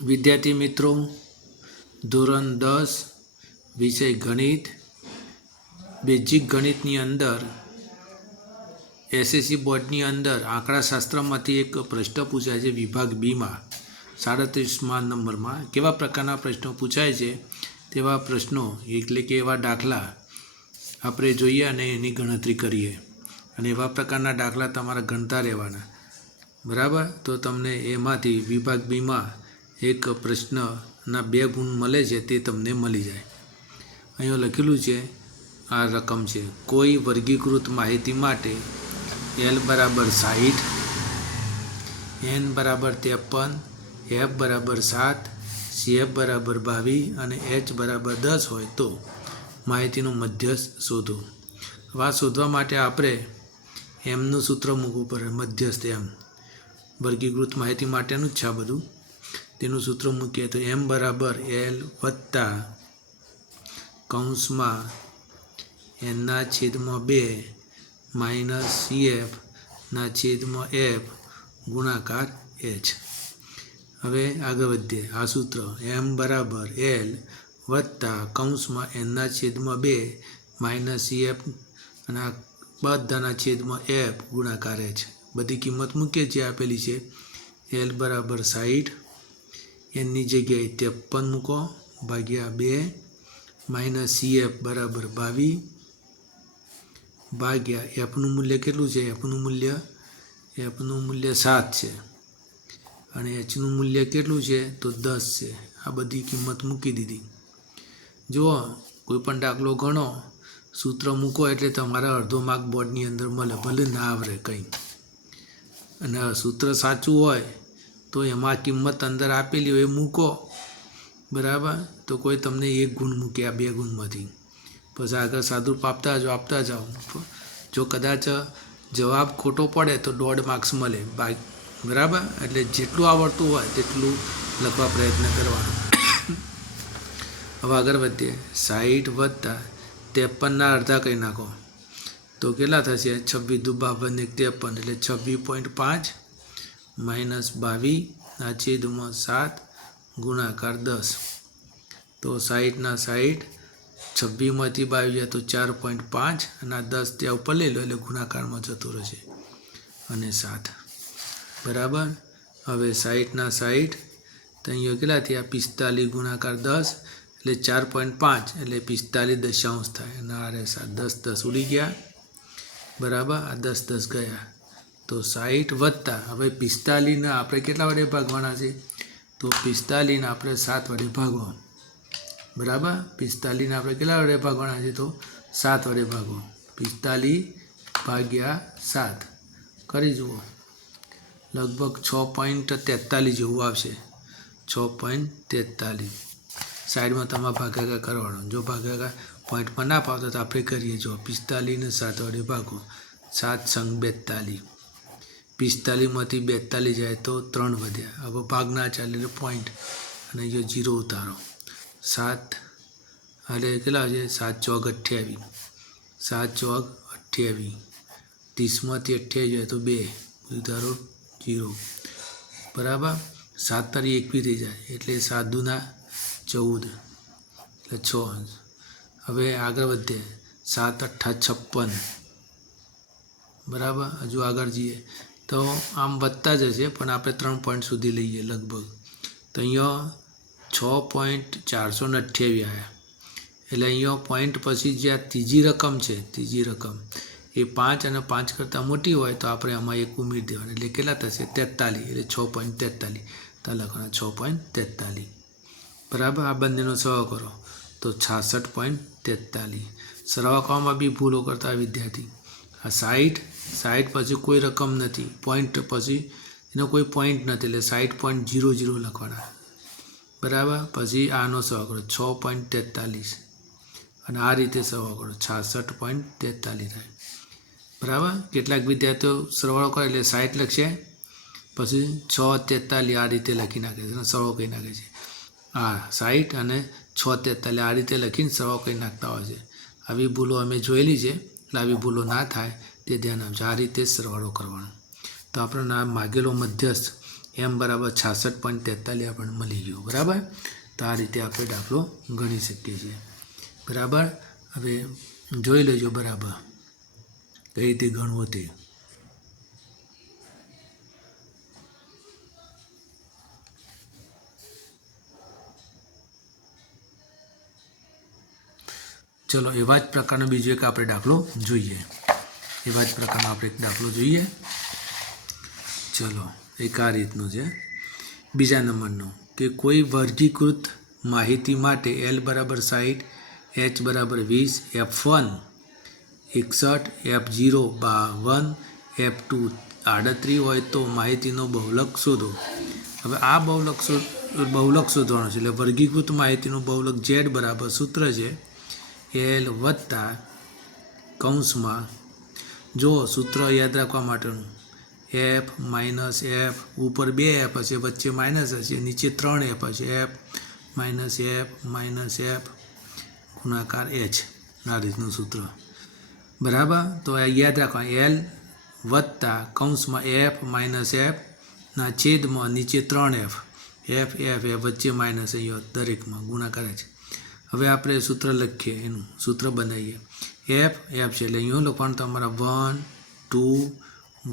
વિદ્યાર્થી મિત્રો, ધોરણ 10 વિષય ગણિત બેઝિક ગણિતની અંદર એસએસસી બોર્ડની અંદર આંકડાશાસ્ત્રમાંથી એક પ્રશ્ન પૂછાય છે. વિભાગ બીમાં 37મા નંબરમાં કેવા પ્રકારના પ્રશ્નો પૂછાય છે તેવા પ્રશ્નો એટલે કે એવા દાખલા આપણે જોઈએ અને એની ગણતરી કરીએ. અને એવા પ્રકારના દાખલા તમારા ગણતા રહેવાના, બરાબર. તો તમને એમાંથી વિભાગ બીમાં એક પ્રશ્નના 2 ગુણ મળે છે, તે તમને મળી જાય. અહીંયા લખેલું છે, આ રકમ છે. કોઈ વર્ગીકૃત માહિતી માટે L બરાબર 60, N બરાબર 53, F બરાબર 7, CF બરાબર 22 અને H બરાબર 10 હોય તો માહિતીનું મધ્યસ્થ શોધો. આ શોધવા માટે આપણે એમનું સૂત્ર મૂકવું પડે, મધ્યસ્થ એમ. વર્ગીકૃત માહિતી માટેનું જ છે આ બધું. તેનું સૂત્ર મૂકીએ તો M બરાબર L વત્તા કૌંસમાં N/2 માઇનસ CF/F ગુણાકાર H. હવે આગળ વધીએ. આ સૂત્ર M બરાબર L વત્તા કૌંસમાં N/2 માઇનસ CF અને આ બધાના છેદમાં F ગુણાકાર H. બધી કિંમત મૂકીએ જે આપેલી છે. L બરાબર 60, એની જગ્યાએ 53 મૂકો ભાગ્યા 2 માઇનસ CF બરાબર 22 ભાગ્યા Fનું મૂલ્ય કેટલું છે? Fનું મૂલ્ય 7 છે અને Hનું મૂલ્ય કેટલું છે? તો 10 છે. આ બધી કિંમત મૂકી દીધી. જુઓ, કોઈ પણ દાખલો ગણો, સૂત્ર મૂકો એટલે તમારા અડધો માર્ક બોર્ડની અંદર મળે, ભલે ના આવડે કંઈ. અને સૂત્ર સાચું હોય તો એમાં કિંમત અંદર આપેલી હોય એ મૂકો, બરાબર. તો કોઈ તમને 1 ગુણ મૂકે આ 2 ગુણમાંથી. પછી આગળ સાદુરૂપ આપતા જાઓ. જો કદાચ જવાબ ખોટો પડે તો 1.5 માર્ક્સ મળે, બરાબર. એટલે જેટલું આવડતું હોય તેટલું લખવા પ્રયત્ન કરવાનો. હવે આગળ વધીએ. 60 વત્તા 53ના અડધા કહી નાખો તો કેટલા થશે? 26 દુ 52 53 એટલે 26.5 માઇનસ 22/7 ગુણાકાર 10. તો 60ના 60, 26માંથી 22 જાય તો 4.5 અને આ 10 ત્યાં ઉપર લઈ લો એટલે ગુણાકારમાં જતો રહેશે અને 7, બરાબર. હવે 60ના 60 તો અહીંયા કેટલા થયા? 45 ગુણાકાર 10 એટલે 4.5 એટલે 45 દશાંશ થાય અને આ રહેશે 10 ઉડી ગયા, બરાબર. આ 10 ગયા તો 60 વત્તા હવે 45ને આપણે કેટલા વડે ભાગવાના છે? તો 45ને આપણે 7 વડે ભાગવા, બરાબર. 45ને આપણે કેટલા વડે ભાગવાના છે? તો 7 વડે ભાગો. 45 ભાગ્યા 7 કરી જુઓ, લગભગ 6.43 જેવું આવશે. 6.43. સાઈડમાં તમારે ભાગાકાર કરવાનો. જો ભાગાકાર પોઈન્ટમાં ના ફાવતો તો આપણે કરીએ. જો 45ને 7 વડે ભાગો, 7 × 42. 45માંથી 42 જાય તો 3 વધ્યા. હવે ભાગ ના ચાલે એટલે પોઈન્ટ અને અહીંયા 0 ઉતારો. 7 એટલે કેટલા છે? 7 ચોક 28. 7 ચોક 28. 30માંથી 28 જાય તો 2 ઉતારો 0, બરાબર. 7 તારી 21 થઈ જાય એટલે 7 દુના 14 એટલે 6. હવે આગળ વધીએ. 7 × 8 = 56, બરાબર. હજુ આગળ જઈએ તો આમ વધતા જશે પણ આપણે 3 પોઈન્ટ સુધી લઈએ લગભગ. તો અહીંયા 6.428 આવ્યા. એટલે અહીંયા પોઈન્ટ પછી જે આ ત્રીજી રકમ છે, ત્રીજી રકમ એ 5 અને 5 કરતાં મોટી હોય તો આપણે આમાં 1 ઉમેરી દેવાનું. એટલે કેટલા થશે? 43. એટલે 6.43 તો લખવાના 6.43, બરાબર. આ બંનેનો સરવાળો કરો તો 66.43. સરવાળો કરવામાં બી ભૂલો કરતા વિદ્યાર્થી. આ 60 પછી કોઈ રકમ નથી, પોઈન્ટ પછી એનો કોઈ પોઈન્ટ નથી એટલે 60.00 લખવાના, બરાબર. પછી આનો સરવાળો કરો 6.43 અને આ રીતે સરવાળો કરો 66.43 થાય, બરાબર. કેટલાક વિદ્યાર્થીઓ સરવાળો કરે એટલે 60 લખશે, પછી 6.43 આ રીતે લખી નાખે છે, સરવાળો કહી નાખે છે. આ 60 અને 6.43 આ રીતે લખીને સરવાળો કહી નાખતા હોય છે. આવી ભૂલો અમે જોયેલી છે, એટલે આવી ભૂલો ના થાય તે ધ્યાન આપજો. આ રીતે સરવાળો કરવાનો. તો આપણને માગેલો મધ્યસ્થ m બરાબર 66.43 આપણને મળી ગયું. બરાબર. તો આ રીતે આપણે દાખલો ગણી શકીએ છીએ. બરાબર. હવે જોઈ લેજો બરાબર કઈ રીતે ગણવો તે. ચલો એવા જ પ્રકારનો બીજો એક આપણે દાખલો જોઈએ. એવા જ પ્રકારનો આપણે એક દાખલો જોઈએ. ચલો એક આ રીતનું છે. બીજા નંબરનો કે કોઈ વર્ગીકૃત માહિતી માટે L બરાબર 60, H બરાબર 20, F1 61, F0 52, F2 38 હોય તો માહિતીનો બહુલક શોધો. હવે આ બહુલક શોધવાનો છે એટલે વર્ગીકૃત માહિતીનું બહુલક Z બરાબર સૂત્ર છે L વત્તા કૌંસમાં જો સૂત્ર યાદ રાખવા માટેનું F માઇનસ F ઉપર 2 F હશે, વચ્ચે માઇનસ હશે, નીચે 3 F હશે. F માઇનસ F ગુણાકાર H. આ રીતનું સૂત્ર. બરાબર. તો યાદ રાખવા L વત્તા કૌંસમાં F માઇનસ F ના છેદમાં નીચે 3 F. F વચ્ચે માઇનસ અહીંયા દરેકમાં ગુણાકાર H. હવે આપણે સૂત્ર લખીએ, એનું સૂત્ર બનાવીએ. F છે એટલે અહીંયા લખવાનું તમારા 1 0 1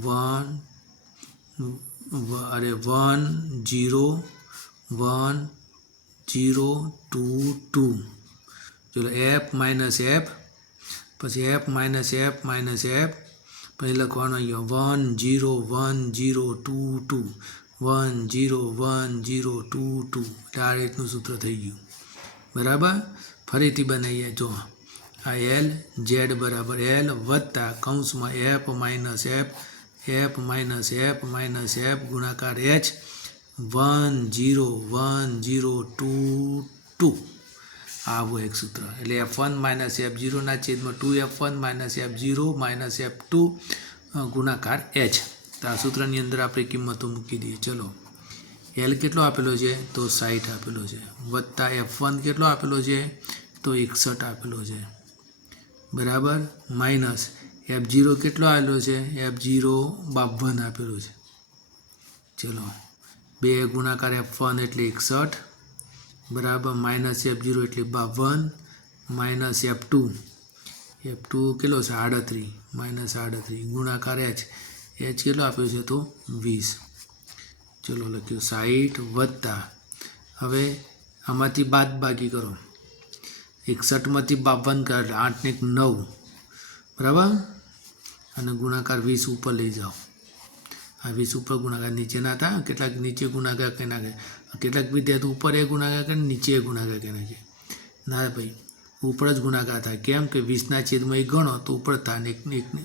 0 2 2. ચલો F માઇનસ F પછી F માઇનસ F પછી લખવાનું અહીંયા 1 0 1 0 2 2 1 0 1 0 2 2. આ રીતનું સૂત્ર થઈ ગયું. બરાબર. ફરીથી બનાવીએ. જો આ L Z બરાબર L વત્તા કૌંસમાં F માઇનસ F ગુણાકાર H 1 0 1 0 2 2. આવું એક સૂત્ર. એટલે F1 માઇનસ F0 ના છેદમાં 2F1 minus F0 minus F2 ગુણાકાર H. તો આ સૂત્રની અંદર આપણે કિંમતો મૂકી દઈએ. ચલો L કેટલો આપેલો છે તો 60 આપેલો છે, વત્તા F1 કેટલો આપેલો છે તો 61 આપેલો છે. બરાબર. માઇનસ F0 કેટલો આપેલો છે F0 52 આપેલો છે. ચલો 2 ગુણાકાર F1 એટલે 61 બરાબર, માઇનસ F0 એટલે 52 માઇનસ F2 કેટલો છે 38 માઇનસ 38 ગુણાકાર H કેટલો આપ્યો છે તો 20. ચલો લખ્યું 60 વત્તા હવે આમાંથી બાદ બાકી કરો 61માંથી 52 કાઢ 8 ને 9 બરાબર અને ગુણાકાર 20 ઉપર લઈ જાઓ. આ 20 ઉપર ગુણાકાર નીચે ના થાય, કેટલાક નીચે ગુણાકાર કરી નાખે, કેટલાક વિદ્યાર્થી ઉપર એ ગુણાકાર કરે નીચે ગુણાકાર કરી નાખે. ના ભાઈ ઉપર જ ગુણાકાર થાય. કેમ કે 20ના છેદમાં 1 ગણો તો ઉપર થાય ને એકને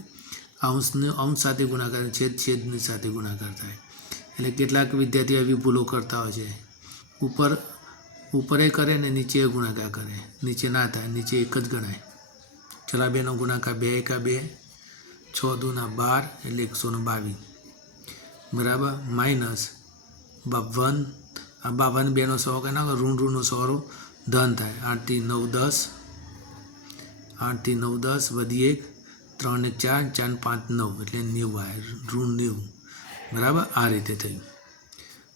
અંશ સાથે ગુણાકાર છેદની સાથે ગુણાકાર થાય. એટલે કેટલાક વિદ્યાર્થીઓ એવી ભૂલો કરતા હોય છે, ઉપર એ કરે ને નીચે ગુણાકાર કરે, નીચે ના થાય, નીચે એક જ ગણાય. ચલા 2નો ગુણાકાર 2 એકા 2 6 દૂના 12 એટલે 122 બરાબર, માઇનસ 52 આ 52 2નો સો કે ના ઋણનો સોરો ધન થાય. 8 થી 9 10 વધી 1 3 ને 4 4 5 9 એટલે 90 આવે, ઋણ 90 બરાબર. આ રીતે થયું.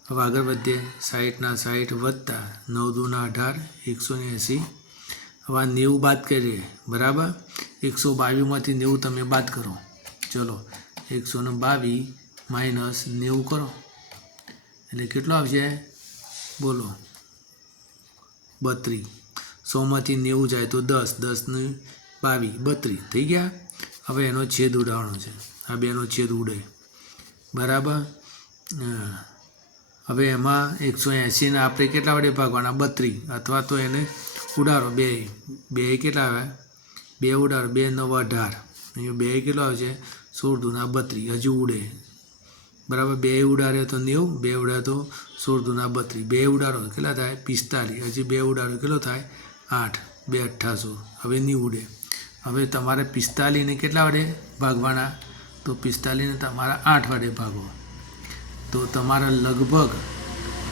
હવે આગળ વધીએ. 60ના 60 વત્તા 9 દૂના 18 180. હવે આ 90 બાદ કરીએ બરાબર. 122માંથી 90 તમે બાદ કરો. ચલો 122 માઇનસ 90 કરો એટલે કેટલો આવશે બોલો 32. 100માંથી 90 જાય તો 10 10 ને 22 32 થઈ ગયા. હવે એનો છેદ ઉડાડવાનો છે. આ બેનો છેદ ઉડે બરાબર. હવે એમાં 180ને આપણે કેટલા વડે ભાગવાના 32 અથવા તો એને ઉડાડો 2 કેટલા આવે 2 ઉડાડો 2 9 18 અહીંયા 2 કેટલો આવશે 16 દૂના 32 હજુ ઉડે બરાબર. 2 ઉડાડે તો 90 2 ઉડાડે તો 16 દૂના 32 2 ઉડાડો કેટલા થાય 45 હજી 2 ઉડાડો કેટલો થાય 8 2 88. હવે નહીં ઉડે. હવે તમારે 45ને કેટલા વડે ભાગવાના તો 45ને તમારા 8 વડે ભાગો તો તમારા લગભગ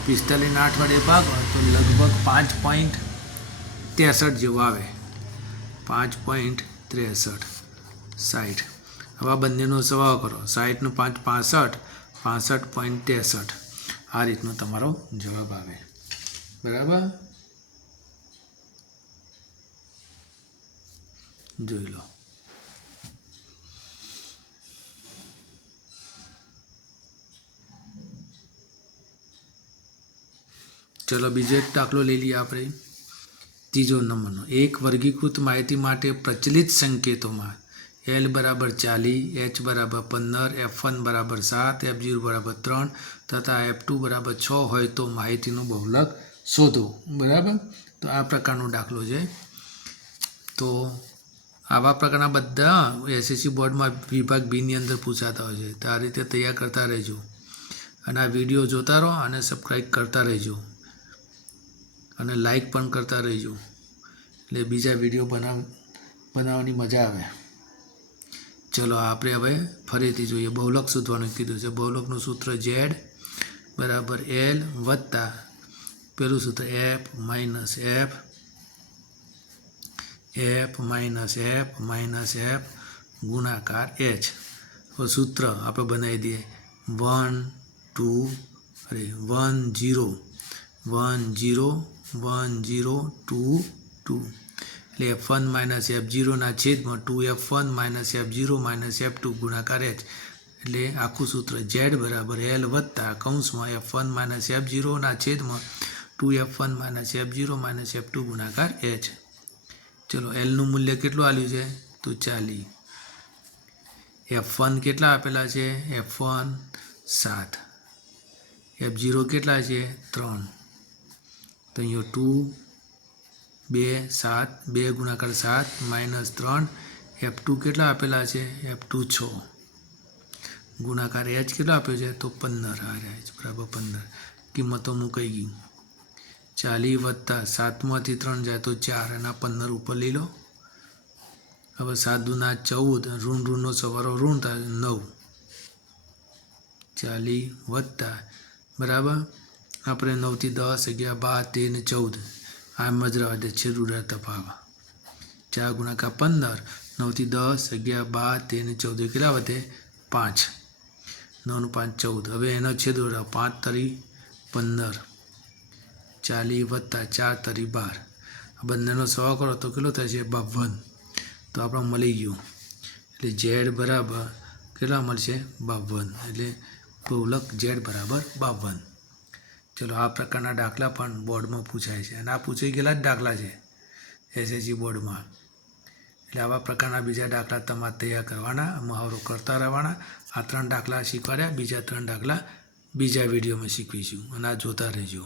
45ને 8 વડે ભાગો તો લગભગ 5.63 જેવું આવે. 5.63 60. હવે આ બંનેનો સરવાળો કરો. 60 નું 5 65 65.63. આ રીતનો તમારો જવાબ આવે. બરાબર, જોઈ લો. ચલો બીજો એક દાખલો લઈ લઈએ આપણે. ત્રીજો નંબરનો, એક વર્ગીકૃત માહિતી માટે પ્રચલિત સંકેતોમાં L બરાબર 40, H બરાબર 15, F1 બરાબર 7, F0 બરાબર 3 તથા F2 બરાબર 6 હોય તો માહિતીનું બહુલક શોધો. બરાબર, તો આ પ્રકારનો દાખલો છે. તો આવા પ્રકારના બધા SSC બોર્ડમાં વિભાગ બીની અંદર પૂછાતા હોય છે. તો આ રીતે તૈયાર કરતા રહેજો અને આ વિડીયો જોતા રહો અને સબસ્ક્રાઈબ કરતા રહેજો અને લાઈક પણ કરતા રહેજો, એટલે બીજા વિડીયો બનાવવાની મજા આવે. ચલો આપણે હવે ફરીથી જોઈએ. બહુલક શોધવાનું કીધું છે. બહુલકનું સૂત્ર Z બરાબર L વત્તા પેલું સૂત્ર F માઇનસ F ગુણાકાર H. સૂત્ર આપણે બનાવી દઈએ. 1 0 2 2 એટલે F1 માઇનસ F0 ના છેદમાં 2F1 minus F0 minus F2 ગુણાકાર H. એટલે આખું સૂત્ર Z બરાબર L વત્તા કૌંસમાં F1 માઇનસ F0 ના છેદમાં 2F1 minus F0 minus F2 ગુણાકાર H. ચલો Lનું મૂલ્ય કેટલું આપ્યું છે? તો 40. F1 કેટલા આપેલા છે? F1 7. F0 કેટલા છે? 3. તો અહીંયા 2 7 2 ગુણાકાર 7 માઇનસ 3. F2 કેટલા આપેલા છે? F2 6 ગુણાકાર H કેટલો આપ્યો છે? તો 15. આ H બરાબર 15. કિંમતો મૂકાઈ ગયું. 40 વત્તા 7માંથી 3 જાય તો 4 અને 15 ઉપર લઈ લો. હવે 7 દુના 14, ઋણનો સવારો ઋણ થાય 9. 40 વત્તા બરાબર આપણે 9થી 10 11 12 13 14 આમ જ રહેવા દે છે. રૂડા તફાવત 4 ગુણાકાર 15. 9થી 10 11 12 13 14 કેટલા વધે? 5. 9 5 14. હવે એનો છેદ 5 તરી 15. 40 વત્તા 4 તરી 12. આ બંનેનો સરવાળો કરો તો કેટલો થશે? 52. તો આપણે મળી ગયું. એટલે Z બરાબર કેટલા મળશે? 52. એટલે બહુલક Z બરાબર 52. ચલો આ પ્રકારના દાખલા પણ બોર્ડમાં પૂછાય છે અને આ પૂછાઈ ગયેલા જ દાખલા છે SSC બોર્ડમાં. એટલે આવા પ્રકારના બીજા દાખલા તમારે તૈયાર કરવાના, મહાવરો કરતા રહેવાના. આ 3 દાખલા શીખવાડ્યા, બીજા 3 દાખલા બીજા વિડીયોમાં શીખવીશું અને આ જોતા રહેજો.